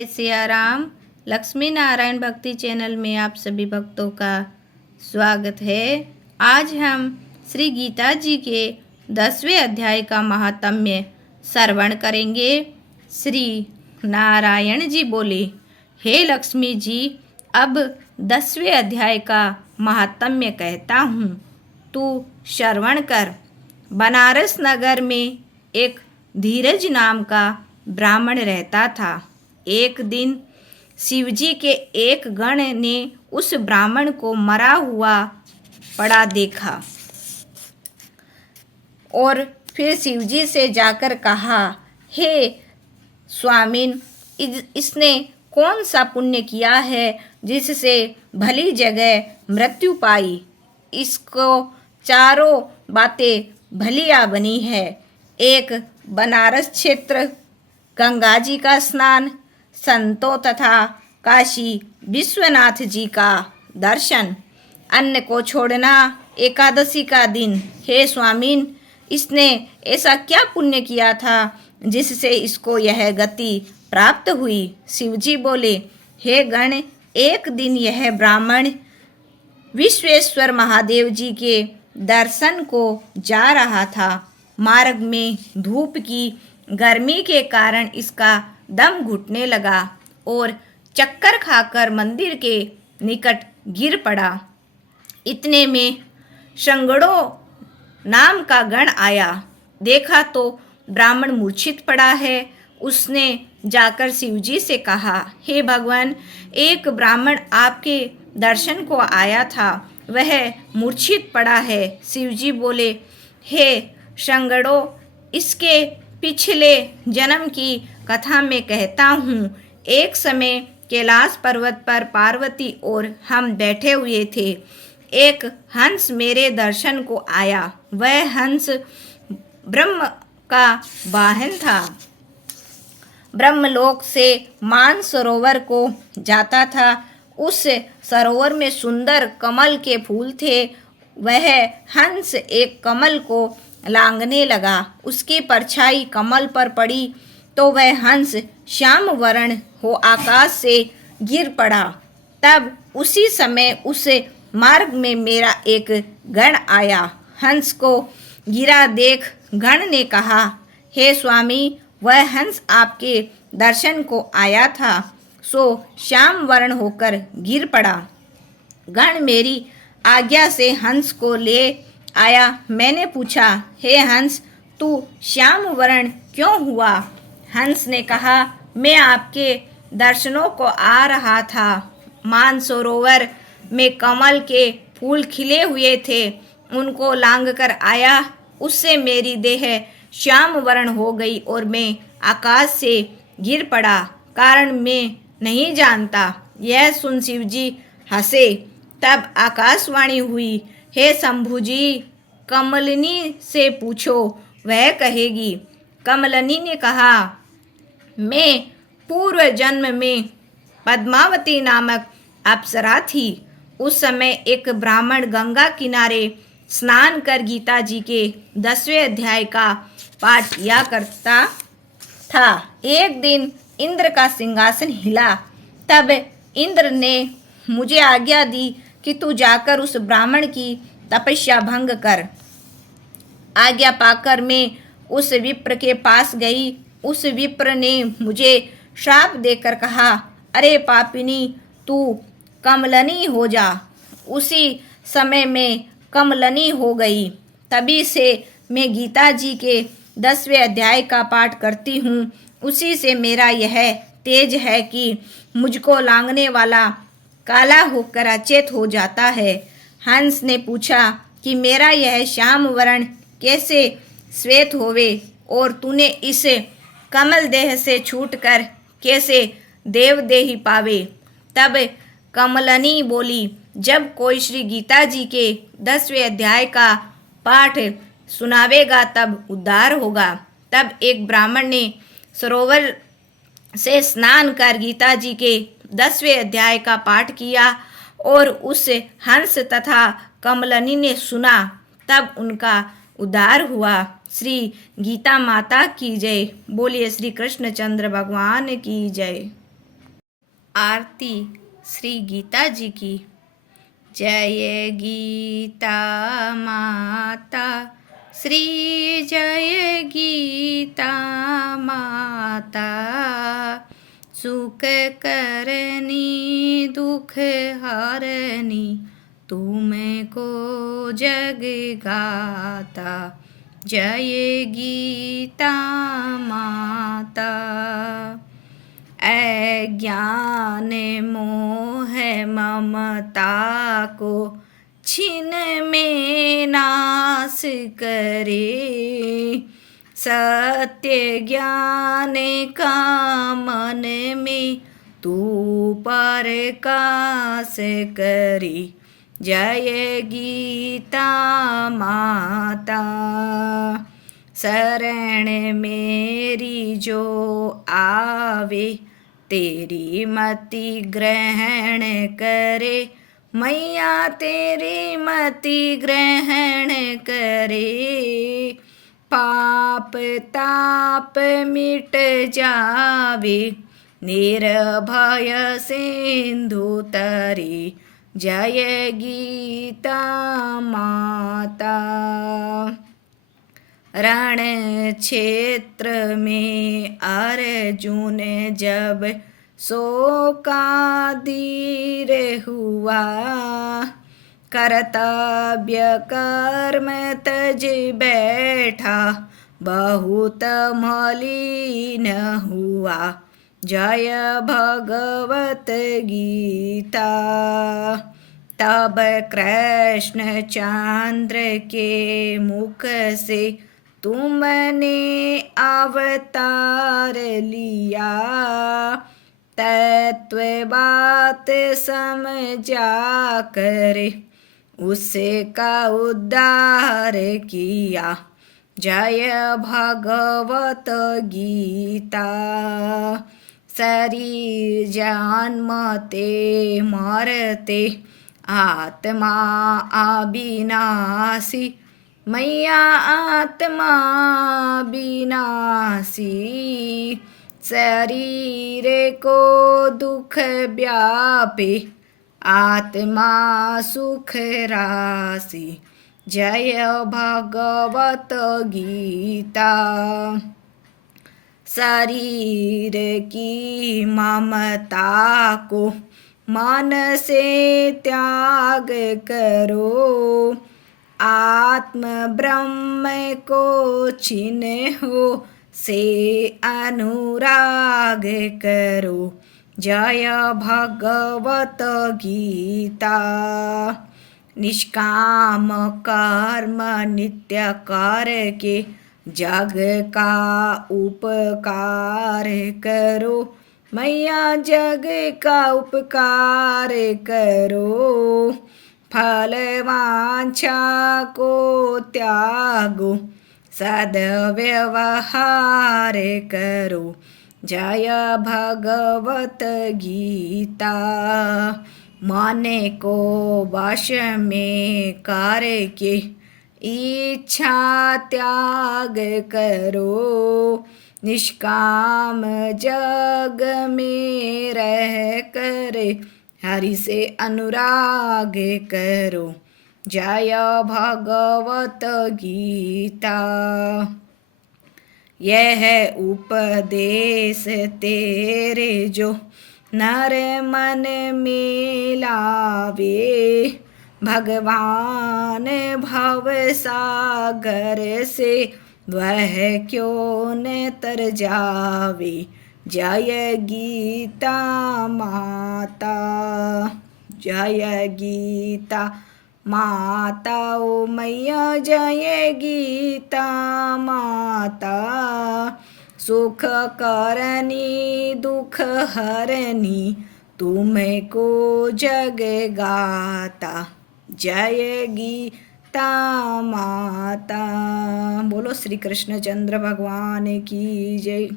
सियाराम। लक्ष्मी नारायण भक्ति चैनल में आप सभी भक्तों का स्वागत है। आज हम श्री गीता जी के 10वें अध्याय का महात्म्य श्रवण करेंगे। श्री नारायण जी बोले, हे लक्ष्मी जी, अब 10वें अध्याय का महात्म्य कहता हूँ, तू श्रवण कर। बनारस नगर में एक धीरज नाम का ब्राह्मण रहता था। एक दिन शिवजी के एक गण ने उस ब्राह्मण को मरा हुआ पड़ा देखा और फिर शिवजी से जाकर कहा, हे स्वामिन, इसने कौन सा पुण्य किया है जिससे भली जगह मृत्यु पाई। इसको चारों बातें भलिया बनी है। एक बनारस क्षेत्र, गंगा जी का स्नान, संतों तथा काशी विश्वनाथ जी का दर्शन, अन्न को छोड़ना, एकादशी का दिन। हे स्वामीन, इसने ऐसा क्या पुण्य किया था जिससे इसको यह गति प्राप्त हुई। शिवजी बोले, हे गण, एक दिन यह ब्राह्मण विश्वेश्वर महादेव जी के दर्शन को जा रहा था। मार्ग में धूप की गर्मी के कारण इसका दम घुटने लगा और चक्कर खाकर मंदिर के निकट गिर पड़ा। इतने में शंगड़ो नाम का गण आया। देखा तो ब्राह्मण मूर्छित पड़ा है। उसने जाकर शिवजी से कहा, हे भगवान, एक ब्राह्मण आपके दर्शन को आया था, वह मूर्छित पड़ा है। शिवजी बोले, हे शंगड़ो, इसके पिछले जन्म की कथा में कहता हूँ। एक समय कैलाश पर्वत पर पार्वती और हम बैठे हुए थे। एक हंस मेरे दर्शन को आया। वह हंस ब्रह्म का वाहन था। ब्रह्मलोक से मान सरोवर को जाता था। उस सरोवर में सुंदर कमल के फूल थे। वह हंस एक कमल को लांघने लगा। उसकी परछाई कमल पर पड़ी तो वह हंस श्याम वर्ण हो आकाश से गिर पड़ा। तब उसी समय उस मार्ग में मेरा एक गण आया। हंस को गिरा देख गण ने कहा, हे स्वामी, वह हंस आपके दर्शन को आया था, सो श्याम वर्ण होकर गिर पड़ा। गण मेरी आज्ञा से हंस को ले आया। मैंने पूछा, हे हंस, तू श्याम वर्ण क्यों हुआ। हंस ने कहा, मैं आपके दर्शनों को आ रहा था। मानसरोवर में कमल के फूल खिले हुए थे, उनको लांघ कर आया। उससे मेरी देह श्याम वर्ण हो गई और मैं आकाश से गिर पड़ा। कारण मैं नहीं जानता। यह सुन शिवजी हंसे। तब आकाशवाणी हुई, हे शंभु जी, कमलिनी से पूछो, वह कहेगी। कमलिनी ने कहा, मैं पूर्व जन्म में पद्मावती नामक अप्सरा थी। उस समय एक ब्राह्मण गंगा किनारे स्नान कर गीता जी के 10वें अध्याय का पाठ किया करता था। एक दिन इंद्र का सिंहासन हिला। तब इंद्र ने मुझे आज्ञा दी कि तू जाकर उस ब्राह्मण की तपस्या भंग कर। आज्ञा पाकर मैं उस विप्र के पास गई। उस विप्र ने मुझे श्राप देकर कहा, अरे पापिनी, तू कमलनी हो जा। उसी समय मैं कमलनी हो गई। तभी से मैं गीता जी के 10वें अध्याय का पाठ करती हूँ। उसी से मेरा यह तेज है कि मुझको लांघने वाला काला होकर अचेत हो जाता है। हंस ने पूछा कि मेरा यह श्याम वर्ण कैसे श्वेत होवे और तूने इस कमल देह से छूटकर कैसे देवदेही पावे। तब कमलनी बोली, जब कोई श्री गीता जी के 10वें अध्याय का पाठ सुनावेगा तब उद्धार होगा। तब एक ब्राह्मण ने सरोवर से स्नान कर गीता जी के 10वें अध्याय का पाठ किया और उस हंस तथा कमलनी ने सुना। तब उनका उद्धार हुआ। श्री गीता माता की जय। बोलिए श्री कृष्णचंद्र भगवान की जय। आरती श्री गीता जी की। जय गीता माता, श्री जय गीता माता। सुख करनी दुख हरनी, तुमको जग गाता। जय गीता माता। अज्ञान मोह ममता को छिन में नाश करे। सत्य ज्ञान का मन में तू प्रकाश करी। जय गीता माता। शरण मेरी जो आवे, तेरी मति ग्रहण करे। मैया तेरी मति ग्रहण करे। पाप ताप मिट जावे, निर्भय सिंधु तरी। जय गीता माता। रण क्षेत्र में अर्जुन जब शोकाधीर हुआ, कर्तव्य कर्म तज बैठा, बहुत मलिन हुआ। जय भगवत गीता। तब कृष्ण चंद्र के मुख से तुमने अवतार लिया। तत्व बात समझा कर उसका उद्धार किया। जय भगवत गीता। शरीर जन्मते मरते, आत्मा अविनाशी। मैया आत्मा विनाशी। शरीर को दुख व्यापे, आत्मा सुख राशि। जय भगवत गीता। शरीर की ममता को मन से त्याग करो। आत्म ब्रह्म को चिन्हो से अनुराग करो। जय भगवत गीता। निष्काम कर्म नित्य करके जग का उपकार करो। मैया जग का उपकार करो। फल वांछा को त्यागो, सद्व्यवहार करो। जय भगवत गीता। मन को वश में करके इच्छा त्याग करो। निष्काम जग में रह कर हरि से अनुराग करो। जय भगवत गीता। यह उपदेश तेरे जो नर मन में लावे, भगवान भव सागर से वह क्यों न तर जावे। जय गीता माता। जय गीता माता। ओ मैया जय गीता माता। सुख करनी दुख हरनी, तुमको जग गाता। जय गीता माता। बोलो श्री कृष्ण चंद्र भगवान की जय।